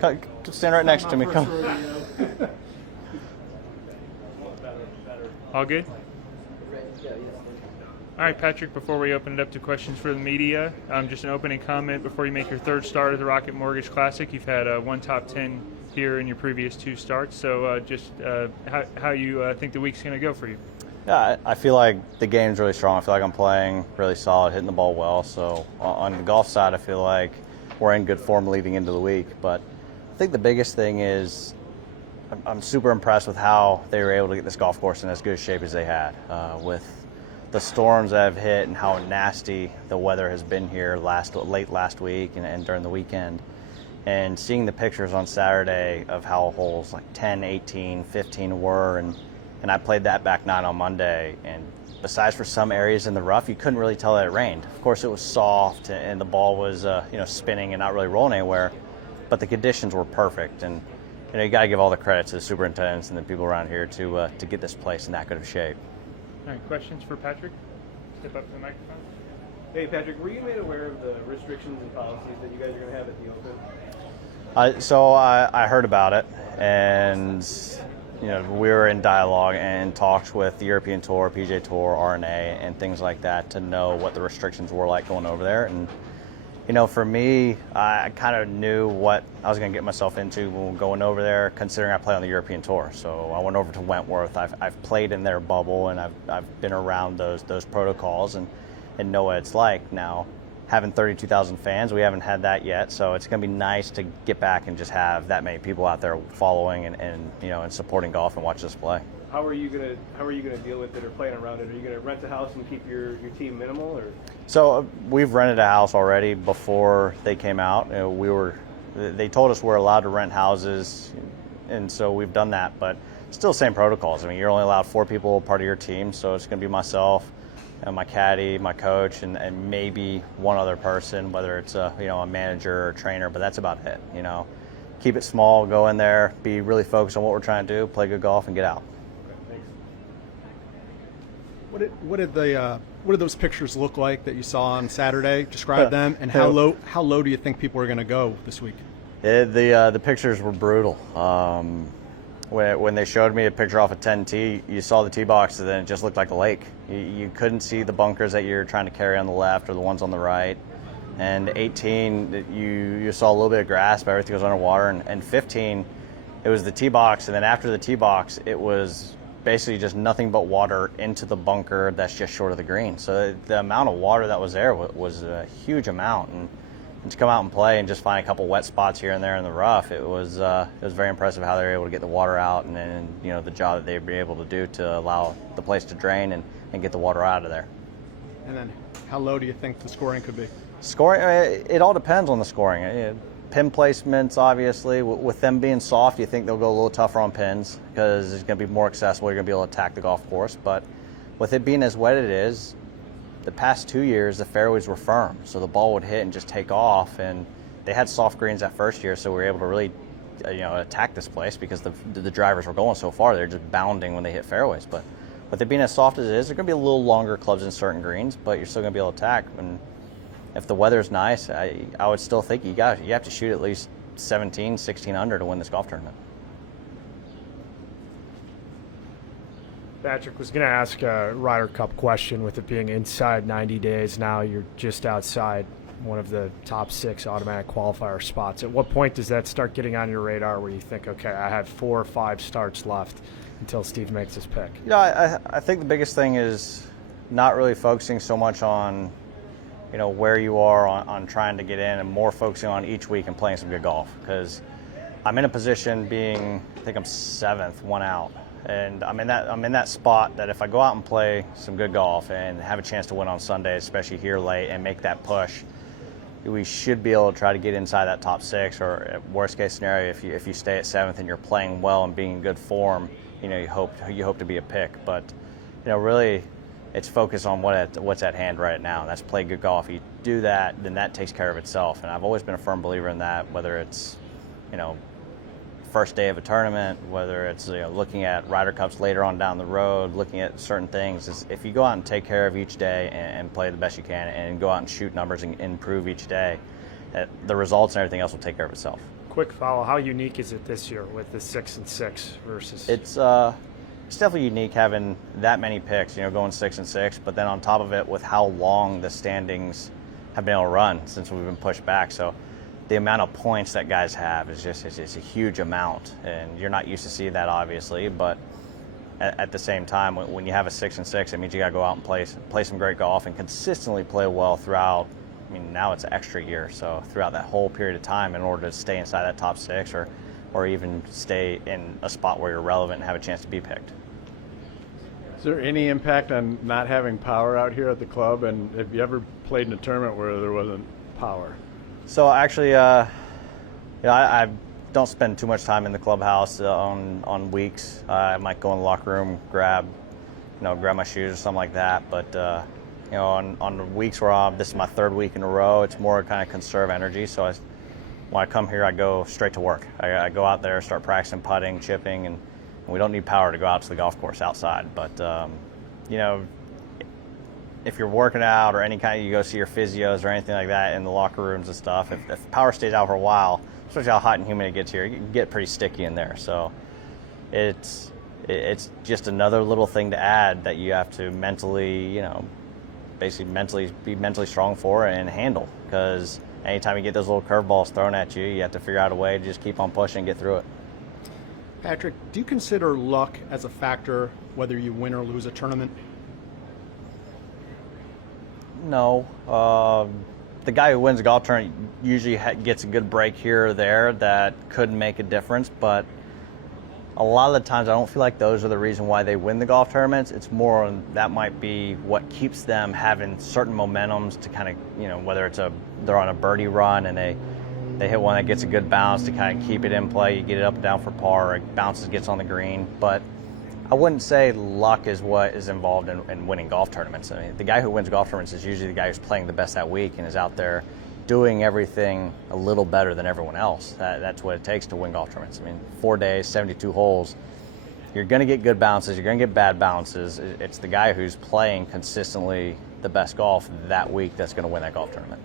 Stand right next to me. Come. All good? All right, Patrick, before we open it up to questions for the media, just an opening comment before you make your third start at the Rocket Mortgage Classic. You've had one top 10 here in your previous 2 starts, so how you think the week's going to go for you? Yeah, I feel like the game's really strong. I feel like I'm playing really solid, hitting the ball well. So on the golf side, I feel like we're in good form leading into the week. But I think the biggest thing is I'm super impressed with how they were able to get this golf course in as good shape as they had with the storms that have hit and how nasty the weather has been here late last week and during the weekend. And seeing the pictures on Saturday of how holes like 10, 18, 15 were, and I played that back 9 on Monday, and besides for some areas in the rough, you couldn't really tell that it rained. Of course, it was soft and the ball was spinning and not really rolling anywhere, but the conditions were perfect. And you got to give all the credit to the superintendents and the people around here to get this place in that good of shape. All right, questions for Patrick? Step up to the microphone. Hey, Patrick, were you made aware of the restrictions and policies that you guys are going to have at the Open? So I heard about it, and we were in dialogue and talks with the European Tour, PGA Tour, R&A, and things like that to know what the restrictions were like going over there. And for me, I kind of knew what I was going to get myself into when going over there, considering I play on the European Tour. So I went over to Wentworth. I've played in their bubble, and I've been around those protocols and know what it's like. Now, having 32,000 fans, we haven't had that yet, so it's going to be nice to get back and just have that many people out there following and supporting golf and watch us play. How are you gonna deal with it or plan around it? Are you gonna rent a house and keep your team minimal, or? So we've rented a house already before they came out. They told us we're allowed to rent houses, and so we've done that, but still same protocols. I mean, you're only allowed 4 people part of your team, so it's going to be myself, and my caddy, my coach, and maybe one other person, whether it's a manager or trainer, but that's about it. Keep it small, go in there, be really focused on what we're trying to do, play good golf, and get out. Okay, thanks. What did those pictures look like that you saw on Saturday? Describe them, and how low do you think people are going to go this week? The pictures were brutal. When they showed me a picture off a 10T, you saw the tee box, and then it just looked like a lake. You couldn't see the bunkers that you're trying to carry on the left or the ones on the right. And 18, you saw a little bit of grass, but everything was underwater. And 15, it was the tee box, and then after the tee box, it was basically just nothing but water into the bunker that's just short of the green. So the amount of water that was there was a huge amount. And to come out and play and just find a couple wet spots here and there in the rough, it was very impressive how they were able to get the water out, and then the job that they'd be able to do to allow the place to drain and get the water out of there. And then how low do you think the scoring could be? Scoring, it all depends on the scoring. Pin placements, obviously, with them being soft, you think they'll go a little tougher on pins because it's going to be more accessible. You're going to be able to attack the golf course. But with it being as wet as it is, the past 2 years, the fairways were firm, so the ball would hit and just take off. And they had soft greens that first year, so we were able to really, attack this place because the drivers were going so far. They're just bounding when they hit fairways. But with it being as soft as it is, they're going to be a little longer clubs in certain greens, but you're still going to be able to attack. And if the weather's nice, I would still think you have to shoot at least 17, 16 under to win this golf tournament. Patrick, was going to ask a Ryder Cup question. With it being inside 90 days now, you're just outside one of the top 6 automatic qualifier spots. At what point does that start getting on your radar where you think, okay, I have 4 or 5 starts left until Steve makes his pick? I think the biggest thing is not really focusing so much on where you are on trying to get in, and more focusing on each week and playing some good golf, because I'm in a position I think I'm 7th, 1 out. And I'm in that spot that if I go out and play some good golf and have a chance to win on Sunday, especially here late, and make that push, we should be able to try to get inside that top 6, or worst case scenario, if you stay at 7th and you're playing well and being in good form, you hope to be a pick. But really, it's focused on what's at hand right now, and that's play good golf. You do that, then that takes care of itself. And I've always been a firm believer in that, whether it's first day of a tournament, whether it's looking at Ryder Cups later on down the road, looking at certain things. Is if you go out and take care of each day and play the best you can, and go out and shoot numbers and improve each day, the results and everything else will take care of itself. quick follow. How unique is it this year with the 6 and 6 versus? It's definitely unique having that many picks, going 6 and 6, but then on top of it with how long the standings have been able to run since we've been pushed back. So the amount of points that guys have is it's a huge amount, and you're not used to seeing that obviously, but at the same time, when you have a 6 and 6, it means you got to go out and play some great golf and consistently play well throughout. I mean, now it's an extra year, so throughout that whole period of time in order to stay inside that top 6 or even stay in a spot where you're relevant and have a chance to be picked. Is there any impact on not having power out here at the club? And have you ever played in a tournament where there wasn't power? So actually, I don't spend too much time in the clubhouse on weeks. I might go in the locker room, grab my shoes or something like that. But on the weeks where this is my 3rd week in a row, it's more kind of conserve energy. So when I come here, I go straight to work. I go out there, start practicing putting, chipping, and we don't need power to go out to the golf course outside. But if you're working out or any kind, you go see your physios or anything like that in the locker rooms and stuff. If power stays out for a while, especially how hot and humid it gets here, you can get pretty sticky in there. So it's just another little thing to add that you have to mentally, basically be mentally strong for and handle. Because anytime you get those little curveballs thrown at you, you have to figure out a way to just keep on pushing and get through it. Patrick, do you consider luck as a factor whether you win or lose a tournament? No. The guy who wins a golf tournament usually gets a good break here or there that could make a difference, but a lot of the times I don't feel like those are the reason why they win the golf tournaments. It's more that might be what keeps them having certain momentums to kind of, whether they're on a birdie run and they hit one that gets a good bounce to kind of keep it in play. You get it up and down for par, or it bounces, gets on the green. But I wouldn't say luck is what is involved in winning golf tournaments. I mean, the guy who wins golf tournaments is usually the guy who's playing the best that week and is out there doing everything a little better than everyone else. That's what it takes to win golf tournaments. I mean, 4 days, 72 holes. You're going to get good bounces. You're going to get bad bounces. It's the guy who's playing consistently the best golf that week that's going to win that golf tournament.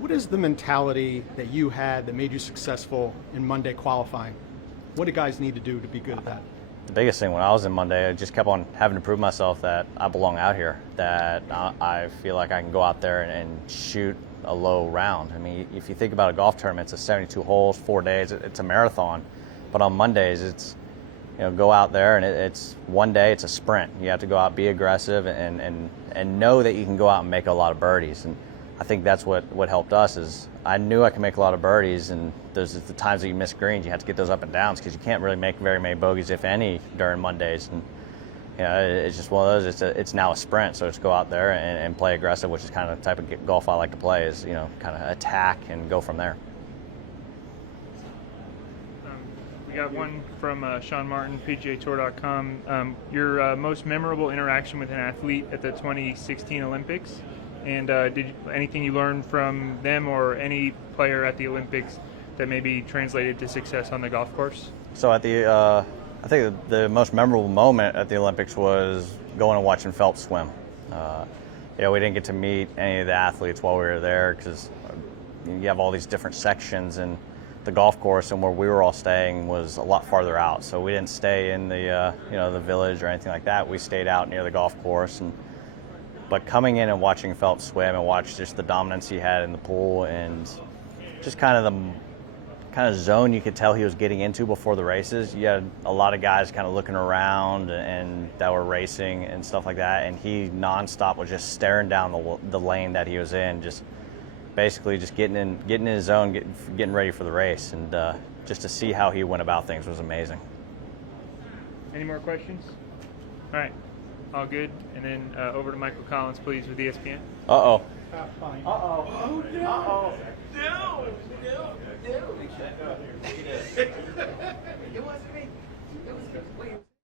What is the mentality that you had that made you successful in Monday qualifying? What do guys need to do to be good at that? The biggest thing when I was in Monday, I just kept on having to prove myself that I belong out here, that I feel like I can go out there and shoot a low round. I mean, if you think about a golf tournament, it's a 72 holes, 4 days, it's a marathon. But on Mondays, it's, go out there and it's 1 day, it's a sprint. You have to go out, be aggressive, and know that you can go out and make a lot of birdies. And I think that's what helped us is I knew I could make a lot of birdies, and there's the times that you miss greens, you have to get those up and downs because you can't really make very many bogeys, if any, during Mondays. And it's just one of those. It's now a sprint, so just go out there and play aggressive, which is kind of the type of golf I like to play. Is kind of attack and go from there. We got one from Sean Martin, PGAtour.com. Your most memorable interaction with an athlete at the 2016 Olympics, and anything you learned from them or any player at the Olympics that maybe translated to success on the golf course? So at the I think the most memorable moment at the Olympics was going and watching Phelps swim. We didn't get to meet any of the athletes while we were there because you have all these different sections, and the golf course and where we were all staying was a lot farther out. So we didn't stay in the the village or anything like that. We stayed out near the golf course. But coming in and watching Phelps swim and watch just the dominance he had in the pool and just kind of the zone you could tell he was getting into before the races. You had a lot of guys kind of looking around and that were racing and stuff like that, and he nonstop was just staring down the lane that he was in, just basically just getting in his zone, getting ready for the race, and just to see how he went about things was amazing. Any more questions? All right, all good. And then over to Michael Collins, please, with ESPN. Uh-oh. Oh, no. No. It wasn't me. It was